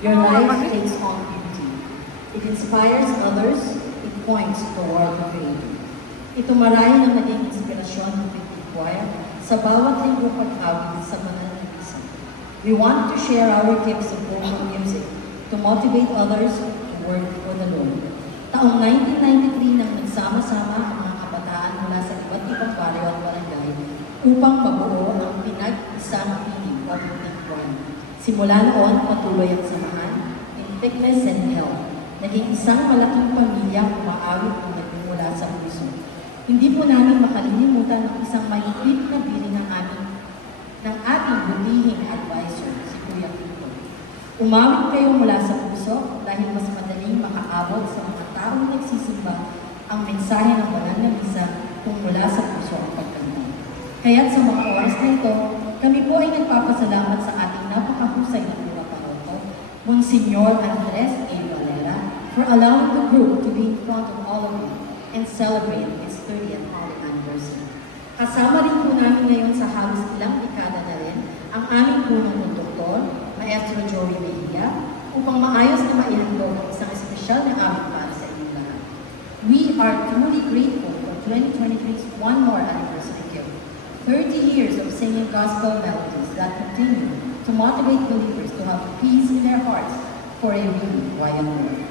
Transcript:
Your life takes on beauty. It inspires others, it points toward the faith. Ito marahil ang naging inspirasyon ng Victory Choir sa bawat linggo pag-awit sa banal na misa. We want to share our gifts of vocal music to motivate others to work for the Lord. Taong 1993 nang nagsama-sama ang mga kabataan mula sa iba't ibang baryo at barangay upang mabuo ang pinag-isang piling o Victory Choir. Simula noon, patuloy ang samahan in thickness and health. Naging isang malaking pamilyang umaawit ng nagmumula sa puso. Hindi po namin makalilimutan ang isang mahigpit na biling ng ating butihing advisor, si Kuya Kiko. Umawit kayo mula sa puso dahil mas madaling makaabot sa mga taong nagsisimba ang mensahe ng banal na misa kung mula sa puso ang pagkanta. Kaya't sa mga oras na ito, kami po ay nagpapasalamat sa ating napakahusay na Pura Paroko, Monsignor Andres A. Valera, for allowing the group to be in front of all of you and celebrate its 30th holy anniversary. Kasama rin po namin ngayon sa halos ilang dekada na rin ang aming punong konduktor, Maestro Joey Mejia, upang maayos na maihandog ang isang espesyal na awit para sa inyong lahat. We are truly grateful for 2023's one more anniversary gift. 30 years of singing gospel melodies that continue to motivate believers to have peace in their hearts for a really quiet world.